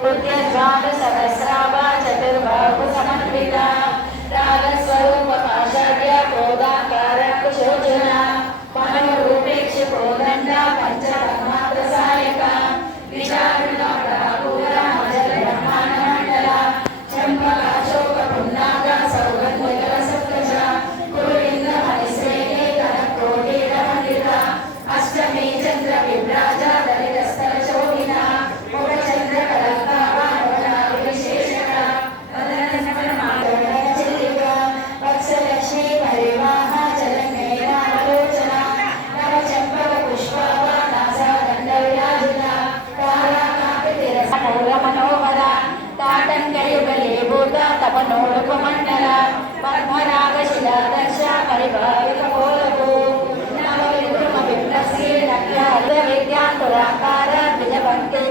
सहस्राभा चतुर्बाहु समन्विता रागस्वरूप पाशाढ्य क्रोधाकार कुशोजना मनोरूपेक्ष कोदंडा पंचकर्मात्र सहायका विशारुणा प्रापूरा मजल ब्रह्मांड मंडला चंपका शोक पुन्नागा सौगंधिक सप्तजा गोविंद हरिश्रेणी कनकोटी रमणिता अष्टमी चंद्र विभ्राजा दलितस्तर शोभिना चंद्र कलंका विशेषण वत्सलक्ष्मी परिवाह चलनेनालोचना नव चंपक पुष्पावा नासा दंडविराजिता मनोहरा ताटंकयुगले भूत तपनोरुपमंडल पद्मरागशिला दर्श परिभाविकपोलको नवविद्रुम विप्लश्री नक्र विद्यांतुराकार द्विजपंक्ति